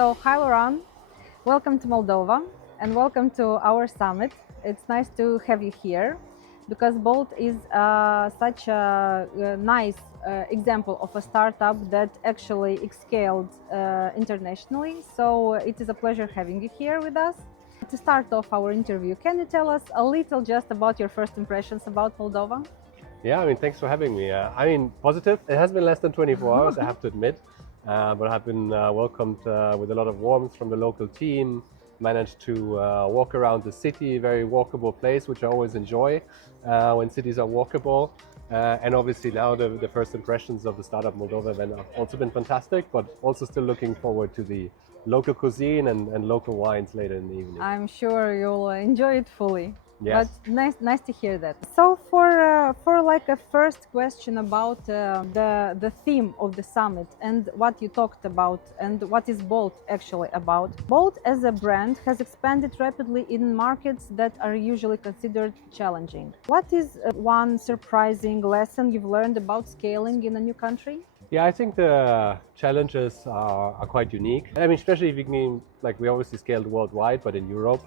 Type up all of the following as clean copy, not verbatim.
So, hi Laurent, welcome to Moldova and welcome to our summit. It's nice to have you here because Bolt is such a nice example of a startup that actually scaled internationally. So it is a pleasure having you here with us. To start off our interview, can you tell us a little just about your first impressions about Moldova? Yeah, thanks for having me. Positive. It has been less than 24 hours, I have to admit, but I've been welcomed with a lot of warmth from the local team. Managed to walk around the city, very walkable place, which I always enjoy when cities are walkable. And obviously now the first impressions of the startup Moldova have also been fantastic, but also still looking forward to the local cuisine and local wines later in the evening. I'm sure you'll enjoy it fully. Yes. But nice to hear that. So for like a first question about the theme of the summit and what you talked about and what is Bolt actually about. Bolt as a brand has expanded rapidly in markets that are usually considered challenging. What is one surprising lesson you've learned about scaling in a new country? Yeah, I think the challenges are quite unique. Especially if you mean, we obviously scaled worldwide, but in Europe,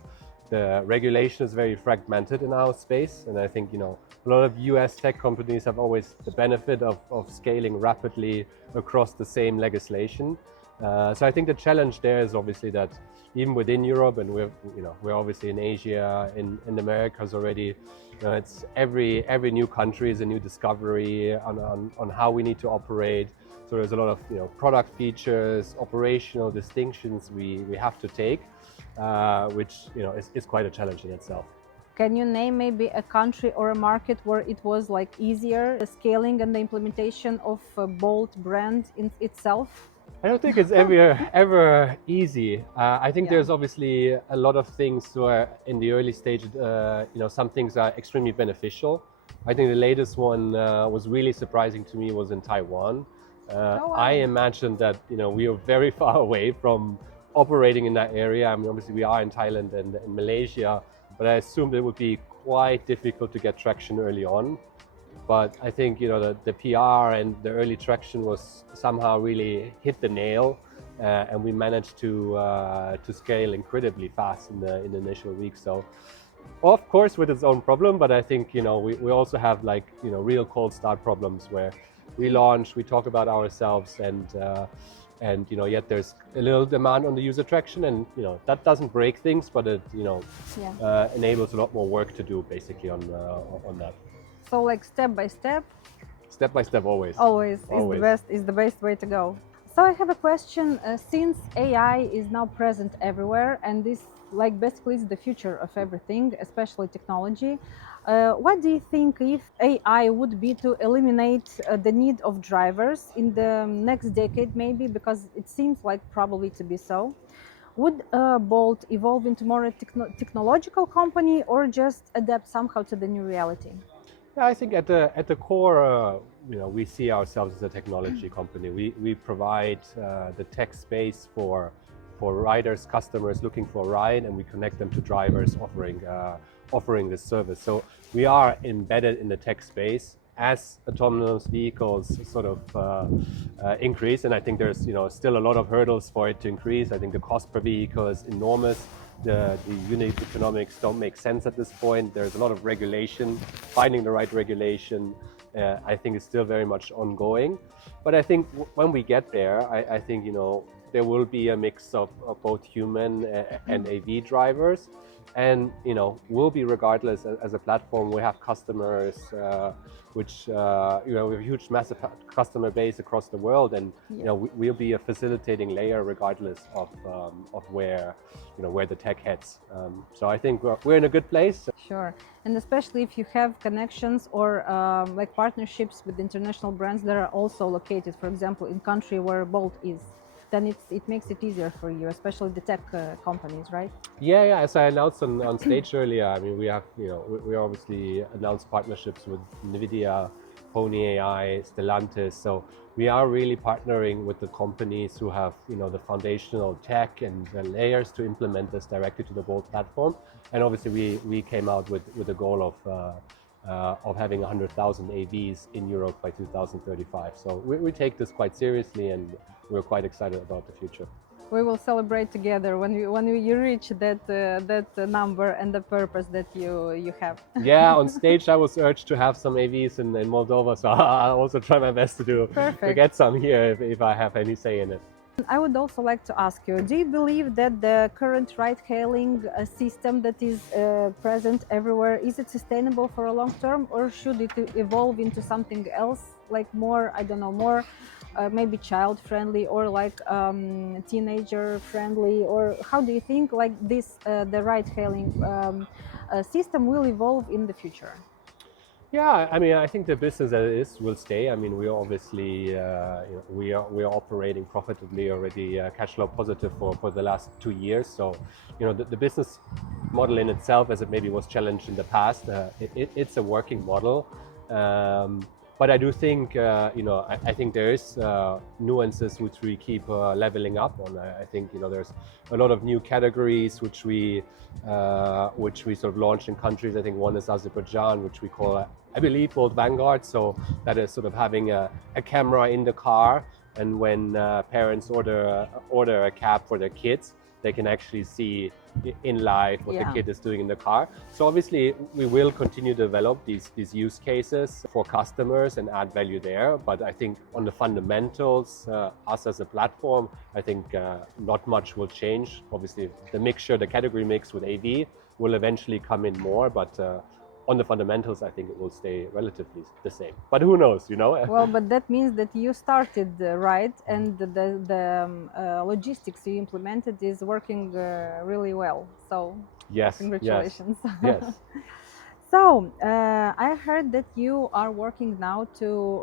the regulation is very fragmented in our space. And I think, a lot of US tech companies have always the benefit of scaling rapidly across the same legislation. So I think the challenge there is obviously that even within Europe, and we're obviously in Asia, in the Americas already, it's every new country is a new discovery on how we need to operate. So there's a lot of product features, operational distinctions we have to take, which is quite a challenge in itself. Can you name maybe a country or a market where it was easier, the scaling and the implementation of a Bolt brand in itself? I don't think it's ever easy. I think there's obviously a lot of things where in the early stage, some things are extremely beneficial. I think the latest one was really surprising to me was in Taiwan. Wow. I imagined that we are very far away from operating in that area. Obviously we are in Thailand and in Malaysia, but I assumed it would be quite difficult to get traction early on. But I think the PR and the early traction was somehow really hit the nail, and we managed to scale incredibly fast in the initial weeks. So, of course, with its own problem, but I think we also have real cold start problems where we launch, we talk about ourselves, and yet there's a little demand on the user traction, and that doesn't break things, but it enables a lot more work to do basically on that. So step by step? Step by step, always. Always is the best way to go. So I have a question. Since AI is now present everywhere, and this basically is the future of everything, especially technology, what do you think if AI would be to eliminate the need of drivers in the next decade maybe, because it seems probably to be so? Would Bolt evolve into more a technological company or just adapt somehow to the new reality? Yeah, I think at the core, we see ourselves as a technology company. We provide the tech space for riders, customers looking for a ride, and we connect them to drivers offering this service. So we are embedded in the tech space as autonomous vehicles sort of increase, and I think there's still a lot of hurdles for it to increase. I think the cost per vehicle is enormous. The unit economics don't make sense at this point. There's a lot of regulation. Finding the right regulation, I think, is still very much ongoing. But I think when we get there, I think there will be a mix of both human and AV drivers, and we'll be regardless as a platform. We have customers, which we have a huge, massive customer base across the world, and we'll be a facilitating layer regardless of where the tech heads. So I think we're in a good place. Sure, and especially if you have connections or partnerships with international brands that are also located, for example, in country where Bolt is, then it makes it easier for you, especially the tech companies, right? Yeah. As I announced on stage earlier, we have we obviously announced partnerships with NVIDIA, Pony AI, Stellantis. So we are really partnering with the companies who have the foundational tech and the layers to implement this directly to the Bolt platform. And obviously we came out with a goal of having 100,000 AVs in Europe by 2035. So we take this quite seriously, and we're quite excited about the future. We will celebrate together when you reach that number and the purpose that you have. Yeah, on stage I was urged to have some AVs in Moldova, so I'll also try my best to get some here if I have any say in it. I would also like to ask you, do you believe that the current ride-hailing system that is present everywhere, is it sustainable for a long term, or should it evolve into something else, like more, I don't know, more maybe child-friendly or like teenager-friendly, or how do you think like this, the ride-hailing system will evolve in the future? Yeah, I mean, I think the business as it is will stay. I mean, we are obviously, we are operating profitably already, cash flow positive for the last 2 years. So, the business model in itself, as it maybe was challenged in the past, it's a working model. But I do think, I think there is nuances which we keep leveling up on. I think, there's a lot of new categories which we sort of launched in countries. I think one is Azerbaijan, which we call, I believe, Bolt Vanguard. So that is sort of having a camera in the car, and when parents order a cab for their kids, they can actually see in live what the kid is doing in the car. So obviously we will continue to develop these use cases for customers and add value there. But I think on the fundamentals, us as a platform, I think not much will change. Obviously the mixture, the category mix with AV will eventually come in more, but on the fundamentals, I think it will stay relatively the same. But who knows, Well, but that means that you started right, and the logistics you implemented is working really well. So yes, congratulations. Yes. So I heard that you are working now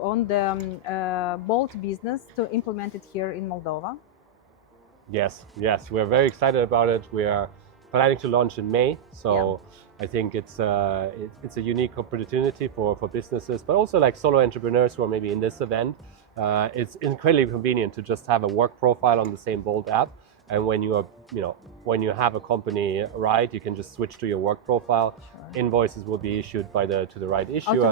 on the Bolt business to implement it here in Moldova. Yes, we're very excited about it. We are planning to launch in May, so I think it's a unique opportunity for businesses, but also like solo entrepreneurs who are maybe in this event. It's incredibly convenient to just have a work profile on the same Bolt app, and when you are, when you have a company ride, you can just switch to your work profile. Sure. Invoices will be issued to the right issuer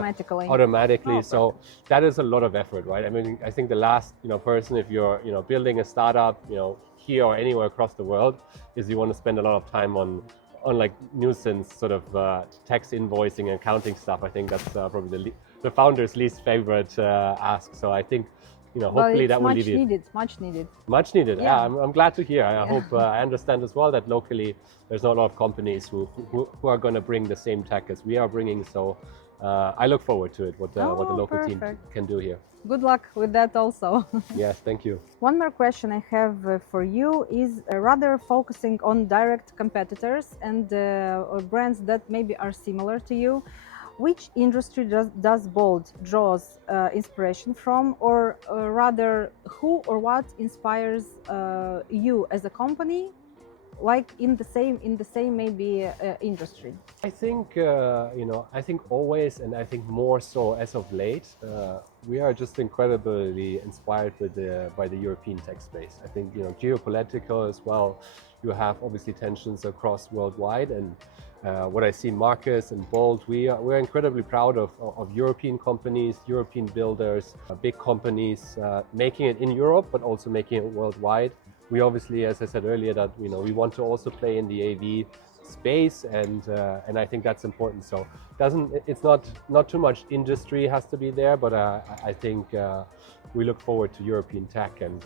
automatically. Oh, so that is a lot of effort, right? I mean, I think the last person, if you're building a startup, here or anywhere across the world, is you want to spend a lot of time on like nuisance sort of tax invoicing and accounting stuff. I think that's probably the founder's least favorite ask. So I think hopefully that will alleviate. Much needed. Yeah, I'm glad to hear. I hope I understand as well that locally there's not a lot of companies who are going to bring the same tech as we are bringing. So I look forward to it, what the local team can do here. Good luck with that also. Yes, thank you. One more question I have for you is rather focusing on direct competitors and brands that maybe are similar to you. Which industry does Bolt draws inspiration from, or rather who or what inspires you as a company, like in the same maybe industry? I think I think always, and I think more so as of late, we are just incredibly inspired by the European tech space. I think geopolitical as well. You have obviously tensions across worldwide, and what I see, Marcus and Bolt, we're incredibly proud of European companies, European builders, big companies making it in Europe, but also making it worldwide. We obviously, as I said earlier, that we want to also play in the AV space, and I think that's important. So it's not too much industry has to be there, but I think we look forward to European tech, and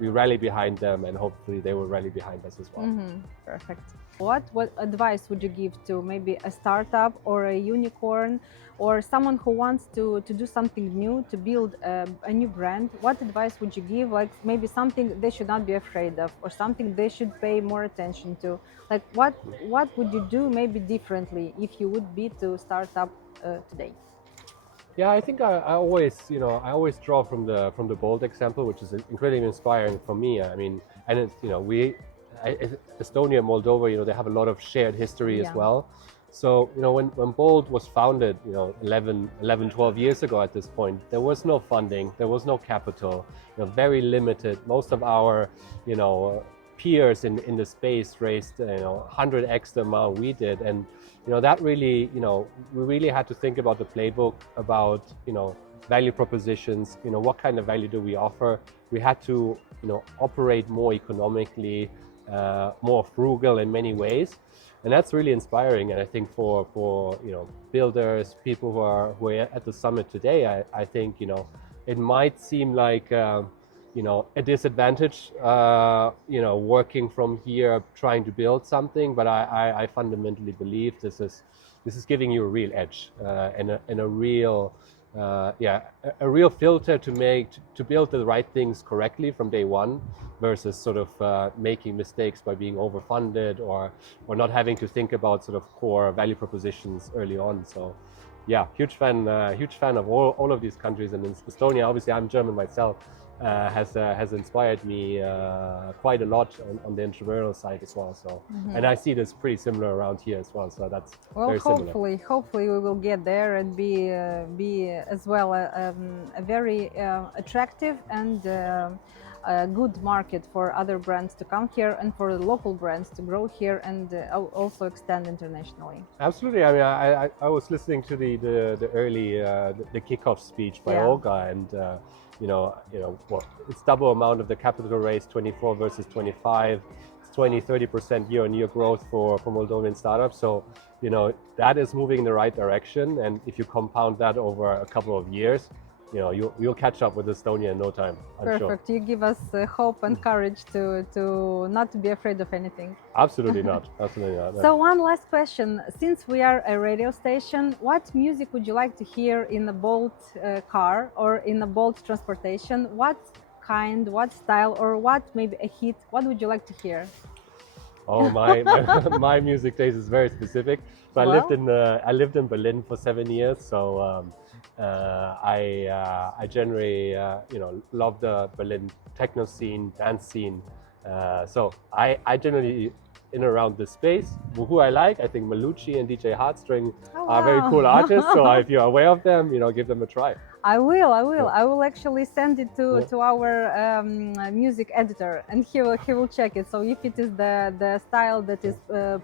we rally behind them, and hopefully they will rally behind us as well. Mm-hmm. Perfect. What advice would you give to maybe a startup or a unicorn, or someone who wants to do something new, to build a new brand? What advice would you give? Like maybe something they should not be afraid of, or something they should pay more attention to. Like what would you do maybe differently if you would be to start up today? Yeah, I think I always draw from the Bolt example, which is incredibly inspiring for me. I mean, and it's Estonia, Moldova, they have a lot of shared history as well. So, when Bolt was founded, 11, 12 years ago at this point, there was no funding, there was no capital, very limited. Most of our, peers in the space raised, 100x the amount we did. And, that really, we really had to think about the playbook, about, value propositions. What kind of value do we offer? We had to, operate more economically, more frugal in many ways, and that's really inspiring. And I think for builders, people who are at the summit today, I think it might seem like a disadvantage, working from here, trying to build something. But I fundamentally believe this is giving you a real edge, and a real filter to build the right things correctly from day one, versus sort of making mistakes by being overfunded or not having to think about sort of core value propositions early on. So yeah, huge fan of all of these countries. And in Estonia, obviously I'm German myself, has inspired me quite a lot on the entrepreneurial side as well. So and I see this pretty similar around here as well. So that's very similar. Hopefully we will get there and be as well a very attractive and a good market for other brands to come here and for the local brands to grow here and also extend internationally. Absolutely. I mean, I was listening to the early the kickoff speech by Olga, and it's double amount of the capital raise, 24 versus 25. It's 20-30% year-on-year growth for Moldovan startups. So that is moving in the right direction, and if you compound that over a couple of years, you'll catch up with Estonia in no time, I'm sure. Perfect. You give us hope and courage to not to be afraid of anything. Absolutely not. Absolutely not. So one last question. Since we are a radio station, what music would you like to hear in a Bolt car or in a Bolt transportation? What kind, what style, or what maybe a hit? What would you like to hear? Oh, my music taste is very specific. So I lived in Berlin for 7 years, so I generally love the Berlin techno scene, dance scene. So I generally in around this space. Who I like, I think Malucci and DJ Heartstring are very cool artists. So if you're aware of them, give them a try. I will actually send it to our music editor, and he will check it. So if it is the style that is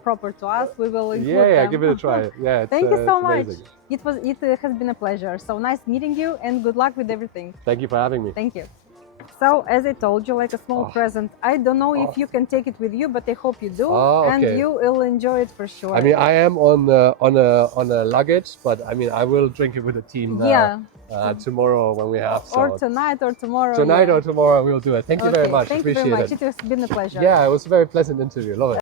proper to us, we will include them. Give it a try. Yeah, thank you so much. Amazing. It has been a pleasure. So nice meeting you, and good luck with everything. Thank you for having me. Thank you. So, as I told you, like a small present. I don't know if you can take it with you, but I hope you do, and you will enjoy it for sure. I mean, I am on a luggage, but I mean, I will drink it with the team. Tomorrow when we have. Or tonight or tomorrow. Tonight or tomorrow we'll do it. Thank you very much. Thank you very much. It has been a pleasure. Yeah, it was a very pleasant interview. Love it.